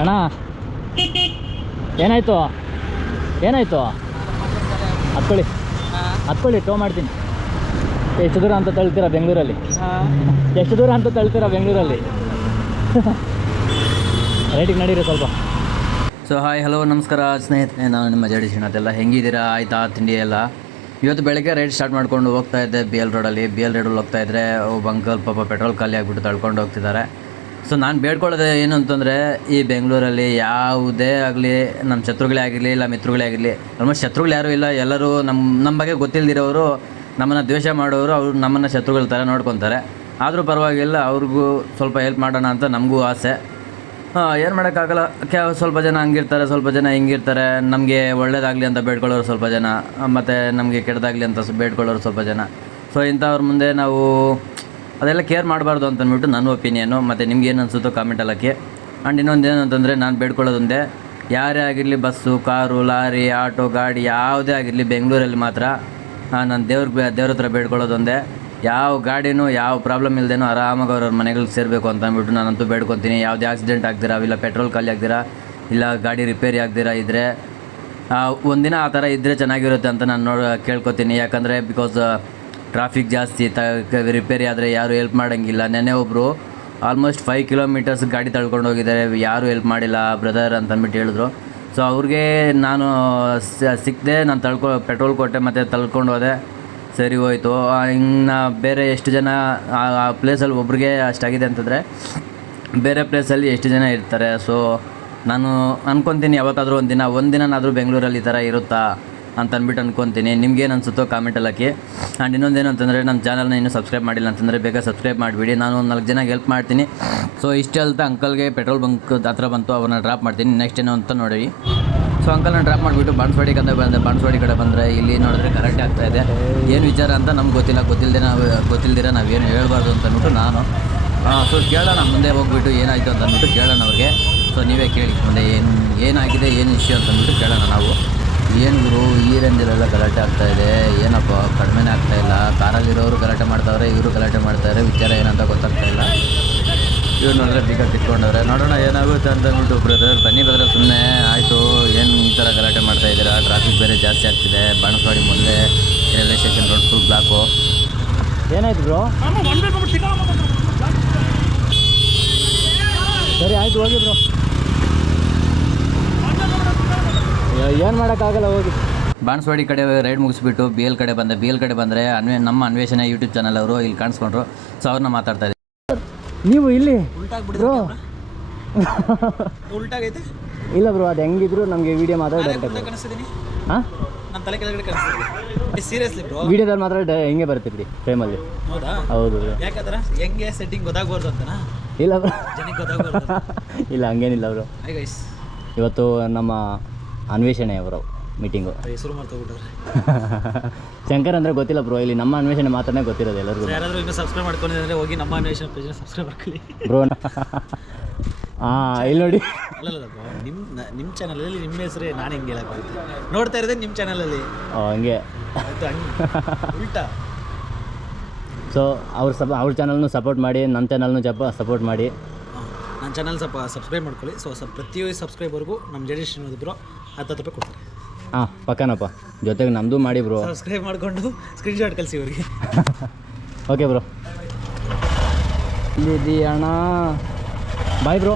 ಅಣ್ಣ ಏನಾಯ್ತು ಏನಾಯ್ತು? ಹತ್ಕೊಳ್ಳಿ ಟೋ ಮಾಡ್ತೀನಿ. ಎಷ್ಟು ದೂರ ಅಂತ ತಳ್ತೀರಾ ಬೆಂಗಳೂರಲ್ಲಿ? ಎಷ್ಟು ದೂರ ಅಂತ ತಳ್ತೀರಾ ಬೆಂಗಳೂರಲ್ಲಿ? ರೈಟಿಗೆ ನಡೀರಿ ಸ್ವಲ್ಪ. ಸೊ ಹಾಯ್ ಹಲೋ ನಮಸ್ಕಾರ ಸ್ನೇಹಿತರೆ, ನಾನು ನಿಮ್ಮ ಜಡಿ ಶ್ರೀನಾಥ್. ಎಲ್ಲ ಹೆಂಗಿದ್ದೀರಾ? ಆಯಿತಾ ತಿಂಡಿ ಎಲ್ಲ? ಇವತ್ತು ಬೆಳಗ್ಗೆ ರೈಡ್ ಸ್ಟಾರ್ಟ್ ಮಾಡ್ಕೊಂಡು ಹೋಗ್ತಾ ಇದ್ದೆ ಬಿ ಎಲ್ ರೋಡಲ್ಲಿ ಹೋಗ್ತಾ ಇದ್ದರೆ ಒಬ್ಬ ಅಂಕಲ್ ಪಾಪ ಪೆಟ್ರೋಲ್ ಖಾಲಿ ಆಗಿಬಿಟ್ಟು ತಳ್ಕೊಂಡು ಹೋಗ್ತಿದ್ದಾರೆ. ಸೊ ನಾನು ಬೇಡ್ಕೊಳ್ಳೋದು ಏನು ಅಂತಂದರೆ, ಈ ಬೆಂಗಳೂರಲ್ಲಿ ಯಾವುದೇ ಆಗಲಿ, ನಮ್ಮ ಶತ್ರುಗಳೇ ಆಗಿರಲಿ ಇಲ್ಲ ಮಿತ್ರಗಳೇ ಆಗಿರಲಿ, ಆಲ್ಮೋಸ್ಟ್ ಶತ್ರುಗಳು ಯಾರೂ ಇಲ್ಲ. ಎಲ್ಲರೂ ನಮ್ಮ ಬಗ್ಗೆ ಗೊತ್ತಿಲ್ಲದಿರೋರು, ನಮ್ಮನ್ನು ದ್ವೇಷ ಮಾಡೋರು, ಅವರು ನಮ್ಮನ್ನು ಶತ್ರುಗಳ ಥರ ನೋಡ್ಕೊತಾರೆ. ಆದರೂ ಪರವಾಗಿಲ್ಲ, ಅವ್ರಿಗೂ ಸ್ವಲ್ಪ ಹೆಲ್ಪ್ ಮಾಡೋಣ ಅಂತ ನಮಗೂ ಆಸೆ. ಏನು ಮಾಡೋಕ್ಕಾಗಲ್ಲ. ಸ್ವಲ್ಪ ಜನ ಹಂಗಿರ್ತಾರೆ, ಸ್ವಲ್ಪ ಜನ ಹಿಂಗಿರ್ತಾರೆ. ನಮಗೆ ಒಳ್ಳೇದಾಗಲಿ ಅಂತ ಬೇಡ್ಕೊಳ್ಳೋರು ಸ್ವಲ್ಪ ಜನ, ಮತ್ತು ನಮಗೆ ಕೆಟ್ಟದಾಗಲಿ ಅಂತ ಬೇಡ್ಕೊಳ್ಳೋರು ಸ್ವಲ್ಪ ಜನ. ಸೊ ಇಂಥವ್ರ ಮುಂದೆ ನಾವು ಅದೆಲ್ಲ ಕೇರ್ ಮಾಡಬಾರ್ದು ಅಂತಂದ್ಬಿಟ್ಟು ನನ್ನ ಒಪಿನಿಯನು. ಮತ್ತು ನಿಮ್ಗೆ ಏನು ಅನಿಸುತ್ತೋ ಕಾಮೆಂಟಲ್ಲಿ ಹಾಕಿ. ಆ್ಯಂಡ್ ಇನ್ನೊಂದು ಏನು ಅಂತಂದರೆ, ನಾನು ಬೇಡ್ಕೊಳ್ಳೋದೊಂದೇ, ಯಾರೇ ಆಗಿರಲಿ, ಬಸ್ಸು, ಕಾರು, ಲಾರಿ, ಆಟೋ, ಗಾಡಿ ಯಾವುದೇ ಆಗಿರಲಿ, ಬೆಂಗಳೂರಲ್ಲಿ ಮಾತ್ರ ನಾನು ದೇವ್ರ ಹತ್ರ ಬೇಡ್ಕೊಳ್ಳೋದೊಂದೇ, ಯಾವ ಗಾಡಿನೂ ಯಾವ ಪ್ರಾಬ್ಲಮ್ ಇಲ್ಲದೇನೋ ಆರಾಮಾಗಿ ಅವ್ರವ್ರ ಮನೆಗಳಿಗೆ ಸೇರಬೇಕು ಅಂತ ಅಂದ್ಬಿಟ್ಟು ನಾನಂತೂ ಬೇಡ್ಕೊತೀನಿ. ಯಾವುದೇ ಆಕ್ಸಿಡೆಂಟ್ ಆಗ್ದಿರಾ, ಇಲ್ಲ ಪೆಟ್ರೋಲ್ ಖಾಲಿ ಆಗ್ದಿರಾ, ಇಲ್ಲ ಗಾಡಿ ರಿಪೇರಿ ಆಗ್ದಿರಾ ಇದ್ದರೆ, ಒಂದಿನ ಆ ಥರ ಇದ್ದರೆ ಚೆನ್ನಾಗಿರುತ್ತೆ ಅಂತ ನಾನು ಕೇಳ್ಕೊತೀನಿ. ಯಾಕಂದರೆ ಬಿಕಾಸ್ ಟ್ರಾಫಿಕ್ ಜಾಸ್ತಿ, ರಿಪೇರಿ ಆದರೆ ಯಾರೂ ಹೆಲ್ಪ್ ಮಾಡೋಂಗಿಲ್ಲ. ನೆನ್ನೆ ಒಬ್ಬರು ಆಲ್ಮೋಸ್ಟ್ 5 ಕಿಲೋಮೀಟರ್ಸ್ ಗಾಡಿ ತಳ್ಕೊಂಡು ಹೋಗಿದ್ದಾರೆ, ಯಾರೂ ಹೆಲ್ಪ್ ಮಾಡಿಲ್ಲ ಬ್ರದರ್ ಅಂತಂದ್ಬಿಟ್ಟು ಹೇಳಿದ್ರು. ಸೊ ಅವ್ರಿಗೆ ನಾನು ಸಿಕ್ಕದೆ, ನಾನು ಪೆಟ್ರೋಲ್ ಕೊಟ್ಟೆ ಮತ್ತು ತಳ್ಕೊಂಡು ಹೋದೆ, ಸರಿ ಹೋಯ್ತು. ಇನ್ನು ಬೇರೆ ಎಷ್ಟು ಜನ ಆ ಪ್ಲೇಸಲ್ಲಿ ಒಬ್ರಿಗೆ ಅಷ್ಟಾಗಿದೆ ಅಂತಂದರೆ, ಬೇರೆ ಪ್ಲೇಸಲ್ಲಿ ಎಷ್ಟು ಜನ ಇರ್ತಾರೆ. ಸೊ ನಾನು ಅಂದ್ಕೊತೀನಿ, ಯಾವತ್ತಾದರೂ ಒಂದಿನಾದರೂ ಬೆಂಗಳೂರಲ್ಲಿ ಈ ಥರ ಇರುತ್ತಾ ಅಂತ ಅಂದ್ಬಿಟ್ಟು ಅಂದ್ಕೊತೀನಿ. ನಿಮ್ಗೇನು ಅನಿಸುತ್ತೋ ಕಾಮೆಂಟಲ್ಲಿ ಹಾಕಿ. ಆ್ಯಂಡ್ ಇನ್ನೊಂದೇನು ಅಂತಂದರೆ, ನಮ್ಮ ಚಾನಲ್ನ ಇನ್ನೂ ಸಬ್ಸ್ಕ್ರೈಬ್ ಮಾಡಿಲ್ಲ ಅಂತಂದರೆ ಬೇಗ ಸಬ್ಸ್ಕ್ರೈಬ್ ಮಾಡಿಬಿಡಿ. ನಾನು 4 ಜನಕ್ಕೆ ಹೆಲ್ಪ್ ಮಾಡ್ತೀನಿ. ಸೊ ಇಷ್ಟೇ ಅಲ್ತಾ ಅಂಕಲ್ಗೆ ಪೆಟ್ರೋಲ್ ಬಂಕ್ ಹತ್ರ ಬಂತು, ಅವ್ರನ್ನ ಡ್ರಾಪ್ ಮಾಡ್ತೀನಿ. ನೆಕ್ಸ್ಟ್ ಏನು ಅಂತ ನೋಡಿ. ಸೊ ಅಂಕಲ್ನ ಡ್ರಾಪ್ ಮಾಡಿಬಿಟ್ಟು ಬಾಣಸ್ವಾಡಿ ಕಡೆ ಬಂದರೆ, ಇಲ್ಲಿ ನೋಡಿದ್ರೆ ಕರೆಕ್ಟ್ ಆಗ್ತಾಯಿದೆ. ಏನು ವಿಚಾರ ಅಂತ ನಮ್ಗೆ ಗೊತ್ತಿಲ್ದಿರ ನಾವೇನು ಹೇಳ್ಬಾರ್ದು ಅಂತ ಅಂದ್ಬಿಟ್ಟು ನಾನು ಸೊ ಕೇಳೋಣ, ಮುಂದೆ ಹೋಗ್ಬಿಟ್ಟು ಏನಾಯಿತು ಅಂತ ಅಂದ್ಬಿಟ್ಟು ಕೇಳೋಣ ಅವ್ರಿಗೆ. ಸೊ ನೀವೇ ಕೇಳಿ ಮುಂದೆ ಏನಾಗಿದೆ, ಏನು ಇಶ್ಯೂ ಅಂತ ಅಂದ್ಬಿಟ್ಟು ಕೇಳೋಣ ನಾವು. ಏನು ಗುರು ಈ ರೇಂಜಲ್ಲೆಲ್ಲ ಗಲಾಟೆ ಆಗ್ತಾಯಿದೆ, ಏನಪ್ಪ ಕಡಿಮೆನೇ ಆಗ್ತಾಯಿಲ್ಲ. ಕಾರಲ್ಲಿರೋರು ಗಲಾಟೆ ಮಾಡ್ತಾವ್ರೆ, ಇವರು ಗಲಾಟೆ ಮಾಡ್ತಾಯಿದ್ದಾರೆ, ವಿಚಾರ ಏನಂತ ಗೊತ್ತಾಗ್ತಾಯಿಲ್ಲ. ಇವ್ರು ನೋಡಿದ್ರೆ ಬೀಗ ಕಿತ್ಕೊಂಡವ್ರೆ. ನೋಡೋಣ ಏನಾಗುತ್ತೆ ಅಂತ ಅಂದ್ಬಿಟ್ಟು, ಬನ್ನಿ ಸುಮ್ಮನೆ ಆಯಿತು. ಏನು ಈ ಥರ ಗಲಾಟೆ ಮಾಡ್ತಾಯಿದ್ದೀರಾ? ಟ್ರಾಫಿಕ್ ಬೇರೆ ಜಾಸ್ತಿ ಆಗ್ತಿದೆ. ಬಾಣಸ್ವಾಡಿ ಮುಂದೆ railway station road full block. ಏನಾಯ್ತು ಬ್ರೋ? ಸರಿ ಆಯಿತು, ಹೋಗಿ ಬ್ರೋ. ಏನು ಮಾಡೋಕ್ಕಾಗಲ್ಲ, ಹೋಗಿ. ಬಾಣಸ್ವಾಡಿ ಕಡೆ ರೈಡ್ ಮುಗಿಸ್ಬಿಟ್ಟು ಬಿ ಎಲ್ ಕಡೆ ಬಂದರೆ ನಮ್ಮ ಅನ್ವೇಷಣೆ ಯೂಟ್ಯೂಬ್ ಚಾನಲ್ ಅವರು ಇಲ್ಲಿ ಕಾಣಿಸ್ಕೊಂಡ್ರು. ಸೊ ಅವ್ರನ್ನ ಮಾತಾಡ್ತಾ ಇದ್ದೀವಿ. ನೀವು ಇಲ್ಲಿ ಬ್ರೋ ಉಲ್ಟಾಗೈತೆ? ಇಲ್ಲ ಬ್ರೋ, ಅದು ಹೆಂಗಿದ್ರು ನಮಗೆ ವಿಡಿಯೋ ಮಾತ್ರ ಹಾಂ, ನನ್ನ ತಲೆ ಕೆಳಗಡೆ ಕಾಣಿಸ್ತಿದೆ. ಸೀರಿಯಸ್ಲಿ ಬ್ರೋ, ವಿಡಿಯೋದಲ್ಲಿ ಮಾತ್ರ ಹಿಂಗೆ ಬರ್ತಿದ್ರಿ ಫ್ರೇಮಲ್ಲಿ. ಹೌದಾ? ಹೌದು. ಯಾಕಂದ್ರೆ ಹೆಂಗೆ ಸೆಟ್ಟಿಂಗ್ ಗೊತ್ತಾಗ್ಬಾರ್ದು ಅಂತನಾ? ಇಲ್ಲ ಬ್ರೋ, ಜನಕ್ಕೆ ಗೊತ್ತಾಗ್ಬಾರ್ದು. ಇಲ್ಲ ಹಂಗೇನಿಲ್ಲ ಬ್ರೋ. ಹಾಯ್ ಗೈಸ್, ಇವತ್ತು ನಮ್ಮ ಅನ್ವೇಷಣೆ ಅವರು ಮೀಟಿಂಗು. ಹೆಸರು ಮಾಡ್ಕೊಬಿಟ್ರೆ ಶಂಕರ್ ಅಂದರೆ ಗೊತ್ತಿಲ್ಲ ಬ್ರೋ, ಇಲ್ಲಿ ನಮ್ಮ ಅನ್ವೇಷಣೆ ಮಾತ್ರನೇ ಗೊತ್ತಿರೋದು ಎಲ್ಲರಿಗೂ. ಯಾರಾದರೂ ಇನ್ನೂ ಸಬ್ಸ್ಕ್ರೈಬ್ ಮಾಡ್ಕೊಂಡಿದ್ರೆ ಹೋಗಿ ನಮ್ಮ ಅನ್ವೇಷಣೆ ಪೇಜ್ನ ಸಬ್ಸ್ಕ್ರೈಬ್ ಮಾಡ್ಕೊಳ್ಳಿ ಬ್ರೋ. ಹಾಂ, ಇಲ್ಲಿ ನೋಡಿ. ಅಲ್ಲ ಬ್ರೋ, ನಿಮ್ಮ ಚಾನಲಲ್ಲಿ ನಿಮ್ಮ ಹೆಸರೇ ನಾನು ಹೆಂಗೆ ಹೇಳೋಕ್ಕಾಗುತ್ತೆ? ನೋಡ್ತಾ ಇರೋದೇ ನಿಮ್ಮ ಚಾನಲಲ್ಲಿ. ಹಂಗೆ ಉಲ್ಟಾ. ಸೊ ಅವ್ರ ಚಾನಲ್ನು ಸಪೋರ್ಟ್ ಮಾಡಿ, ನಮ್ಮ ಚಾನಲ್ನು ಸಪೋರ್ಟ್ ಮಾಡಿ. ನನ್ನ ಚಾನಲ್ ಸಬ್ಸ್ಕ್ರೈಬ್ ಮಾಡ್ಕೊಳ್ಳಿ. ಸೊ ಪ್ರತಿ ಸಬ್ಸ್ಕ್ರೈಬರ್ಗೂ ನಮ್ಮ ಜಡೇಶ್ ಬ್ರೋ 10 ರೂಪಾಯಿ ಕೊಡ್ತಾರೆ. ಹಾಂ ಪಕ್ಕನಪ್ಪ, ಜೊತೆಗೆ ನಮ್ಮದು ಮಾಡಿ ಬ್ರೋ. ಸಬ್ಸ್ಕ್ರೈಬ್ ಮಾಡಿಕೊಂಡು ಸ್ಕ್ರೀನ್ಶಾಟ್ ಕಳಿಸಿ ಅವ್ರಿಗೆ. Okay bro. ಇಲ್ಲಿ ಅಣ್ಣ, ಬಾಯ್ ಬ್ರೋ.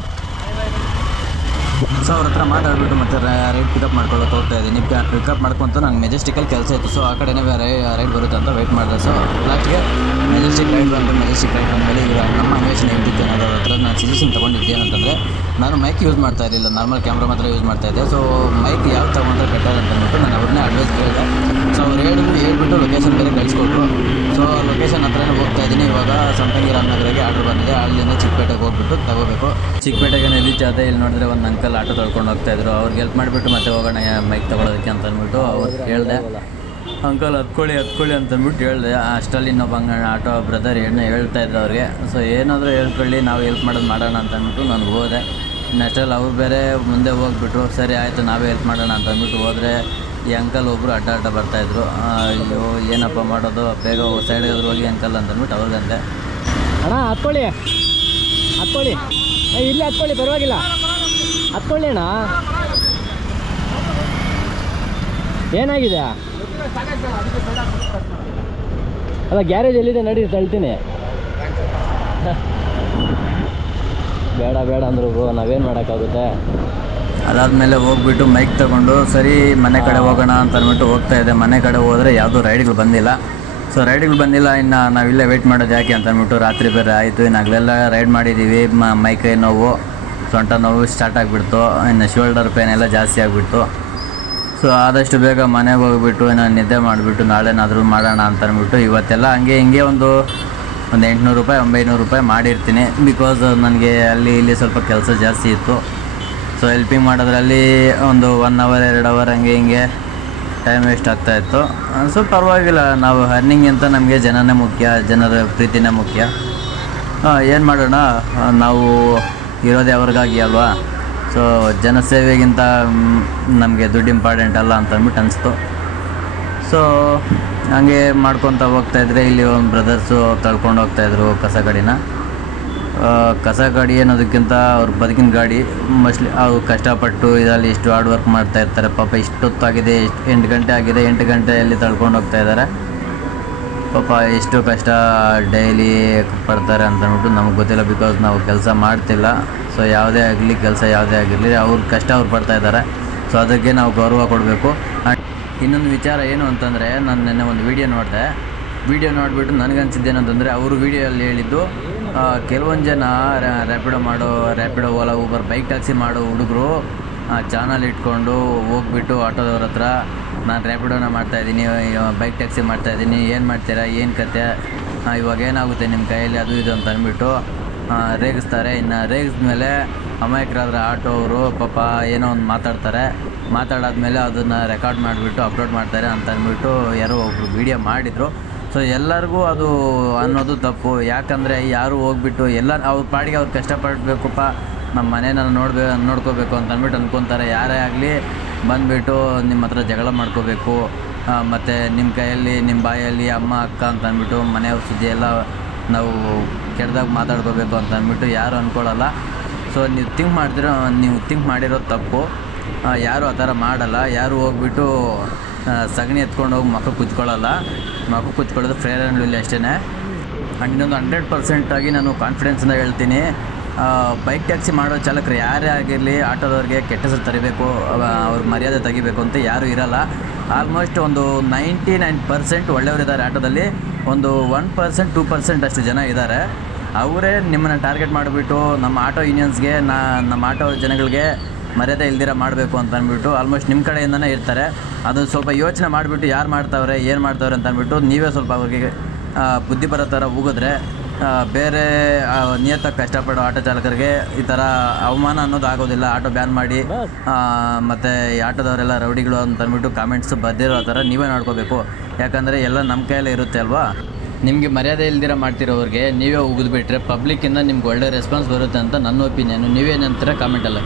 ಸೊ ಅವ್ರ ಹತ್ರ ಮಾತಾಡ್ಬಿಟ್ಟು ಮತ್ತೆ ರೈಡ್ ಪಿಕಪ್ ಮಾಡ್ಕೊಳ್ಳೋಕೆ ಹೋಗ್ತಾ ಇದ್ದೀನಿ. ಪಿಕಪ್ ಮಾಡ್ಕೊಂತ ನಂಗೆ ಮೆಜೆಸ್ಟಿಕಲ್ಲಿ ಕೆಲಸ ಇತ್ತು. ಸೊ ಆ ಕಡೆನೇ ರೈಡ್ ಬರುತ್ತೆ ಅಂತ ವೆಯ್ಟ್ ಮಾಡಿದೆ. ಸೊ ಲಾಸ್ಟ್ಗೆ ಮೆಜೆಸ್ಟಿಕ್ ರೈಡ್ ಬಂದಮೇಲೆ ಈಗ ನಮ್ಮ ಅನ್ವೇಷಣೆ ಯೂಟ್ಯೂಬ್ ಚಾನಲ್ ಅವ್ರ ಹತ್ರ ನಾನು ಸಜೆಷನ್ ತೊಗೊಂಡಿದ್ದೇನಂತಂದರೆ, ನಾನು ಮೈಕ್ ಯೂಸ್ ಮಾಡ್ತಾ ಇರಲಿಲ್ಲ, ನಾರ್ಮಲ್ ಕ್ಯಾಮ್ರಾ ಮಾತ್ರ ಯೂಸ್ ಮಾಡ್ತಾಯಿದ್ದೆ. ಸೊ ಮೈಕ್ ಯಾವ ತೊಗೊಂಡ್ರೆ ಬೆಟರ್ ಅಂತಂದ್ಬಿಟ್ಟು ನಾನು ಅವ್ರನ್ನೇ ಅಡ್ವೈಸ್ ಕೇಳಿದೆ. ಸೊ ಅವ್ರು ಹೇಳ್ಬಿಟ್ಟು ಲೊಕೇಶನ್ ಬೇರೆ ಕಳಿಸ್ಕೊಟ್ರು. ಸೊ ಲೊಕೇಶನ್ ಹತ್ರನೇ ಹೋಗ್ತಾ ಇದ್ದೀನಿ. ಇವಾಗ ಸಂಪಂಗಿ ರಾಮನಗರಗೆ ಆರ್ಡ್ರ್ ಬಂದಿದೆ. ಅಲ್ಲಿಂದ ಚಿಕ್ಕಪೇಟೆಗೆ ಹೋಗ್ಬಿಟ್ಟು ತಗೋಬೇಕು. ಚಿಕ್ಕಪೇಟೆಗೆ ರೀಚ್ ಆದ ಇಲ್ಲಿ ನೋಡಿದ್ರೆ ಒಂದು ಅಂಕಲ್ ಆಟೋ ತೊಳ್ಕೊಂಡು ಹೋಗ್ತಾಯಿದ್ರು. ಅವ್ರಿಗೆ ಹೆಲ್ಪ್ ಮಾಡಿಬಿಟ್ಟು ಮತ್ತೆ ಹೋಗೋಣ ಮೈಕ್ ತೊಗೊಳೋದಕ್ಕೆ ಅಂತ ಅಂದ್ಬಿಟ್ಟು ಅವ್ರು ಹೇಳಿದೆ. ಅಂಕಲ್ ಹತ್ಕೊಳ್ಳಿ ಅಂತಂದ್ಬಿಟ್ಟು ಹೇಳಿದೆ. ಅಷ್ಟರಲ್ಲಿ ಇನ್ನೊಬ್ಬ ಆಟೋ ಬ್ರದರ್ ಹೇಳ್ತಾಯಿದ್ರು ಅವ್ರಿಗೆ. ಸೊ ಏನಾದರೂ ಹೇಳ್ಕೊಳ್ಳಿ, ನಾವು ಹೆಲ್ಪ್ ಮಾಡೋಣ ಅಂತ ಅಂದ್ಬಿಟ್ಟು ನಾನು ಹೋದೆ. ನೆಕ್ಸ್ಟಲ್ಲಿ ಅವ್ರು ಬೇರೆ ಮುಂದೆ ಹೋಗ್ಬಿಟ್ರು. ಸರಿ ಆಯಿತು, ನಾವೇ ಹೆಲ್ಪ್ ಮಾಡೋಣ ಅಂತ ಅಂದ್ಬಿಟ್ಟು ಹೋದರೆ, ಈ ಅಂಕಲ್ ಒಬ್ಬರು ಅಡ್ಡ ಬರ್ತಾಯಿದ್ರು. ಅಯ್ಯೋ ಏನಪ್ಪ ಮಾಡೋದು, ಬೇಗ ಸೈಡ್ಗಾದ್ರು ಹೋಗಿ ಅಂಕಲ್ ಅಂತಂದ್ಬಿಟ್ಟು ಅವ್ರಿಗಂತೆ. ಅಣ್ಣ ಹತ್ಕೊಳ್ಳಿ, ಇಲ್ಲೇ ಹತ್ಕೊಳ್ಳಿ, ಪರವಾಗಿಲ್ಲ. ಹತ್ಕೊಳ್ಳಿ ಅಣ್ಣ. ಏನಾಗಿದೆ? ಅಲ್ಲ ಗ್ಯಾರೇಜ್ ಎಲ್ಲಿದೆ ನಡಿ ತಳ್ತೀನಿ. ಬೇಡ ಬೇಡ ಅಂದ್ರು ಬ್ರೋ, ನಾವೇನು ಮಾಡೋಕ್ಕಾಗುತ್ತೆ. ಅದಾದಮೇಲೆ ಹೋಗ್ಬಿಟ್ಟು ಮೈಕ್ ತಗೊಂಡು ಸರಿ ಮನೆ ಕಡೆ ಹೋಗೋಣ ಅಂತ ಅಂದ್ಬಿಟ್ಟು ಹೋಗ್ತಾ ಇದೆ. ಮನೆ ಕಡೆ ಹೋದರೆ ಯಾವುದೂ ರೈಡ್ಗಳು ಬಂದಿಲ್ಲ. ಸೊ ರೈಡ್ಗಳು ಬಂದಿಲ್ಲ, ಇನ್ನು ನಾವಿಲ್ಲೇ ವೆಯ್ಟ್ ಮಾಡೋದು ಯಾಕೆ ಅಂತ ಅಂದ್ಬಿಟ್ಟು ರಾತ್ರಿ ಬೇರೆ ಆಯಿತು. ಇನ್ನು ಆಗಲೆಲ್ಲ ರೈಡ್ ಮಾಡಿದ್ದೀವಿ. ಮೈ ಕೈ ನೋವು, ಸೊಂಟ ನೋವು ಸ್ಟಾರ್ಟ್ ಆಗಿಬಿಡ್ತು. ಇನ್ನು ಶೋಲ್ಡರ್ ಪೇನ್ ಎಲ್ಲ ಜಾಸ್ತಿ ಆಗಿಬಿಡ್ತು. ಸೊ ಆದಷ್ಟು ಬೇಗ ಮನೆಗೆ ಹೋಗಿಬಿಟ್ಟು ನಾನು ನಿದ್ದೆ ಮಾಡಿಬಿಟ್ಟು ನಾಳೆನಾದರೂ ಮಾಡೋಣ ಅಂತ ಅಂದ್ಬಿಟ್ಟು ಇವತ್ತೆಲ್ಲ ಹಂಗೆ ಹಿಂಗೆ ಒಂದು 800 ರೂಪಾಯಿ 900 ರೂಪಾಯಿ ಮಾಡಿರ್ತೀನಿ. ಬಿಕಾಸ್ ನನಗೆ ಅಲ್ಲಿ ಇಲ್ಲಿ ಸ್ವಲ್ಪ ಕೆಲಸ ಜಾಸ್ತಿ ಇತ್ತು. ಸೊ ಹೆಲ್ಪಿಂಗ್ ಮಾಡೋದ್ರಲ್ಲಿ ಒಂದು 1 ಅವರ್ 2 ಅವರ್ ಹಂಗೆ ಹಿಂಗೆ ಟೈಮ್ ವೇಸ್ಟ್ ಆಗ್ತಾಯಿತ್ತು. ಸೊ ಪರವಾಗಿಲ್ಲ, ನಾವು ಅರ್ನಿಂಗ್ ಅಂತ ನಮಗೆ ಜನನೇ ಮುಖ್ಯ, ಜನರ ಪ್ರೀತಿನೇ ಮುಖ್ಯ. ಏನು ಮಾಡೋಣ, ನಾವು ಇರೋದೇ ಅವ್ರಿಗಾಗಿ ಅಲ್ವಾ. ಸೊ ಜನಸೇವೆಗಿಂತ ನಮಗೆ ದುಡ್ಡು ಇಂಪಾರ್ಟೆಂಟ್ ಅಲ್ಲ ಅಂತ ಅಂದ್ಬಿಟ್ಟು ಅನಿಸ್ತು. ಸೊ ಹಂಗೆ ಮಾಡ್ಕೊತ ಹೋಗ್ತಾಯಿದ್ರೆ ಇಲ್ಲಿ ಒಂದು ಬ್ರದರ್ಸು ತಳ್ಕೊಂಡು ಹೋಗ್ತಾಯಿದ್ರು ಕಸ ಗಾಡಿನ. ಕಸ ಗಾಡಿ ಅನ್ನೋದಕ್ಕಿಂತ ಅವ್ರ ಬದುಕಿನ ಗಾಡಿ. ಮೋಸ್ಟ್ಲಿ ಅವ್ರು ಕಷ್ಟಪಟ್ಟು ಇದರಲ್ಲಿ ಇಷ್ಟು ಹಾರ್ಡ್ ವರ್ಕ್ ಮಾಡ್ತಾಯಿರ್ತಾರೆ. ಪಾಪ ಇಷ್ಟೊತ್ತಾಗಿದೆ, 8 ಗಂಟೆ ಆಗಿದೆ, 8 ಗಂಟೆಯಲ್ಲಿ ತಳ್ಕೊಂಡು ಹೋಗ್ತಾಯಿದ್ದಾರೆ. ಪಾಪ ಎಷ್ಟು ಕಷ್ಟ ಡೈಲಿ ಪಡ್ತಾರೆ ಅಂತ ಅಂದ್ಬಿಟ್ಟು ನಮಗೆ ಗೊತ್ತಿಲ್ಲ. ಬಿಕಾಸ್ ನಾವು ಕೆಲಸ ಮಾಡ್ತಿಲ್ಲ. ಸೊ ಯಾವುದೇ ಆಗಲಿ ಕೆಲಸ ಯಾವುದೇ ಆಗಿರಲಿ ಅವ್ರ ಕಷ್ಟ ಅವ್ರು ಪಡ್ತಾಯಿದ್ದಾರೆ. ಸೊ ಅದಕ್ಕೆ ನಾವು ಗೌರವ ಕೊಡಬೇಕು. ಇನ್ನೊಂದು ವಿಚಾರ ಏನು ಅಂತಂದರೆ, ನಾನು ನೆನ್ನೆ ಒಂದು ವೀಡಿಯೋ ನೋಡಿಬಿಟ್ಟು ನನಗನ್ಸಿದ್ದೇನಂತಂದರೆ, ಅವರು ವೀಡಿಯೋಲ್ಲಿ ಹೇಳಿದ್ದು ಕೆಲವೊಂದು ಜನ Rapido Ola Uber bike taxi ಮಾಡೋ ಹುಡುಗರು ಚಾನಲ್ ಇಟ್ಕೊಂಡು ಹೋಗ್ಬಿಟ್ಟು ಆಟೋದವ್ರ ಹತ್ರ ನಾನು ರ್ಯಾಪಿಡೋನ ಮಾಡ್ತಾಯಿದ್ದೀನಿ, ಬೈಕ್ ಟ್ಯಾಕ್ಸಿ ಮಾಡ್ತಾಯಿದ್ದೀನಿ, ಏನು ಮಾಡ್ತೀರಾ, ಏನು ಕತೆ, ಇವಾಗ ಏನಾಗುತ್ತೆ ನಿಮ್ಮ ಕೈಯಲ್ಲಿ, ಅದು ಇದು ಅಂತ ಅಂದ್ಬಿಟ್ಟು ರೇಗಿಸ್ತಾರೆ. ಇನ್ನು ರೇಗಿಸ್ಮೇಲೆ ಅಮಾಯಕರಾದ್ರೆ ಆಟೋ ಅವರು ಪಾಪ ಏನೋ ಒಂದು ಮಾತಾಡಾದ್ಮೇಲೆ ಅದನ್ನು ರೆಕಾರ್ಡ್ ಮಾಡಿಬಿಟ್ಟು ಅಪ್ಲೋಡ್ ಮಾಡ್ತಾರೆ ಅಂತ ಅಂದ್ಬಿಟ್ಟು ಯಾರೋ ಒಬ್ಬರು ವೀಡಿಯೋ ಮಾಡಿದರು. ಸೊ ಎಲ್ಲರಿಗೂ ಅದು ಅನ್ನೋದು ತಪ್ಪು. ಯಾಕಂದರೆ ಯಾರು ಹೋಗ್ಬಿಟ್ಟು ಎಲ್ಲ ಅವ್ರ ಪಾಡಿಗೆ ಅವ್ರು ಕಷ್ಟಪಡಬೇಕಪ್ಪ, ನಮ್ಮ ಮನೇನ ನೋಡ್ಕೋಬೇಕು ಅಂತ ಅಂದ್ಬಿಟ್ಟು ಅಂದ್ಕೊತಾರೆ. ಯಾರೇ ಆಗಲಿ ಬಂದುಬಿಟ್ಟು ನಿಮ್ಮ ಹತ್ರ ಜಗಳ ಮಾಡ್ಕೋಬೇಕು, ಮತ್ತು ನಿಮ್ಮ ಕೈಯಲ್ಲಿ ನಿಮ್ಮ ಬಾಯಲ್ಲಿ ಅಮ್ಮ ಅಕ್ಕ ಅಂತ ಅಂದ್ಬಿಟ್ಟು ಮನೆಯವ್ರ ಸುದ್ದಿ ಎಲ್ಲ ನಾವು ಕೆಟ್ಟದಾಗ ಮಾತಾಡ್ಕೋಬೇಕು ಅಂತ ಅಂದ್ಬಿಟ್ಟು ಯಾರು ಅಂದ್ಕೊಳ್ಳಲ್ಲ. ಸೊ ನೀವು ಥಿಂಕ್ ಮಾಡಿರೋದು ತಪ್ಪು. ಯಾರು ಆ ಥರ ಮಾಡಲ್ಲ. ಯಾರು ಹೋಗ್ಬಿಟ್ಟು ಸಗಣಿ ಎತ್ಕೊಂಡು ಹೋಗಿ ಮಕ್ಕ ಕುಚ್ಕೊಳ್ಳೋದು ಫೇರ್ ಆ್ಯಂಡ್ ಲವ್ಲಿ ಅಷ್ಟೇ. ಆ್ಯಂಡ್ ಇನ್ನೊಂದು 100% ನಾನು ಕಾನ್ಫಿಡೆನ್ಸಿಂದ ಹೇಳ್ತೀನಿ, ಬೈಕ್ ಟ್ಯಾಕ್ಸಿ ಮಾಡೋ ಚಾಲಕರು ಯಾರೇ ಆಗಿರಲಿ ಆಟೋದವ್ರಿಗೆ ಕೆಟ್ಟ ಹೆಸರು ತರಿಬೇಕು, ಅವ್ರ ಮರ್ಯಾದೆ ತೆಗಿಬೇಕು ಅಂತ ಯಾರೂ ಇರಲ್ಲ. ಆಲ್ಮೋಸ್ಟ್ ಒಂದು 99% ಒಳ್ಳೆಯವರಿದ್ದಾರೆ ಆಟೋದಲ್ಲಿ. ಒಂದು 1% 2% ಅಷ್ಟು ಜನ ಇದ್ದಾರೆ. ಅವರೇ ನಿಮ್ಮನ್ನು ಟಾರ್ಗೆಟ್ ಮಾಡಿಬಿಟ್ಟು ನಮ್ಮ ಆಟೋ ಯೂನಿಯನ್ಸ್ಗೆ ನಮ್ಮ ಆಟೋ ಜನಗಳಿಗೆ ಮರ್ಯಾದೆ ಇಲ್ದಿರ ಮಾಡಬೇಕು ಅಂತ ಅಂದ್ಬಿಟ್ಟು ಆಲ್ಮೋಸ್ಟ್ ನಿಮ್ಮ ಕಡೆಯಿಂದನೇ ಇರ್ತಾರೆ. ಅದು ಸ್ವಲ್ಪ ಯೋಚನೆ ಮಾಡಿಬಿಟ್ಟು ಯಾರು ಮಾಡ್ತಾವ್ರೆ ಏನು ಮಾಡ್ತಾವ್ರೆ ಅಂತ ಅಂದ್ಬಿಟ್ಟು ನೀವೇ ಸ್ವಲ್ಪ ಅವ್ರಿಗೆ ಬುದ್ಧಿ ಬರೋ ಥರ ಹೋಗಿದ್ರೆ ಬೇರೆ ನಿಯತ್ತಾಗಿ ಕಷ್ಟಪಡೋ ಆಟೋ ಚಾಲಕರಿಗೆ ಈ ಥರ ಅವಮಾನ ಅನ್ನೋದು ಆಗೋದಿಲ್ಲ. ಆಟೋ ಬ್ಯಾನ್ ಮಾಡಿ ಮತ್ತು ಈ ಆಟೋದವರೆಲ್ಲ ರೌಡಿಗಳು ಅಂತ ಅಂದ್ಬಿಟ್ಟು ಕಾಮೆಂಟ್ಸ್ ಬರ್ದಿರೋ ಥರ ನೀವೇ ನೋಡ್ಕೋಬೇಕು. ಯಾಕಂದರೆ ಎಲ್ಲ ನಮ್ಮ ಕೈಯಲ್ಲೇ ಇರುತ್ತೆ ಅಲ್ವಾ. ನಿಮಗೆ ಮರ್ಯಾದೆ ಇಲ್ದಿರ ಮಾಡ್ತಿರೋರಿಗೆ ನೀವೇ ಉಗಿದ್ಬಿಟ್ರೆ ಪಬ್ಲಿಕ್ಕಿಂದ ನಿಮ್ಗೆ ಒಳ್ಳೆ ರೆಸ್ಪಾನ್ಸ್ ಬರುತ್ತೆ ಅಂತ ನನ್ನ ಒಪಿನಿಯನು. ನೀವೇನಂತೀರ ಕಾಮೆಂಟಲ್ಲ.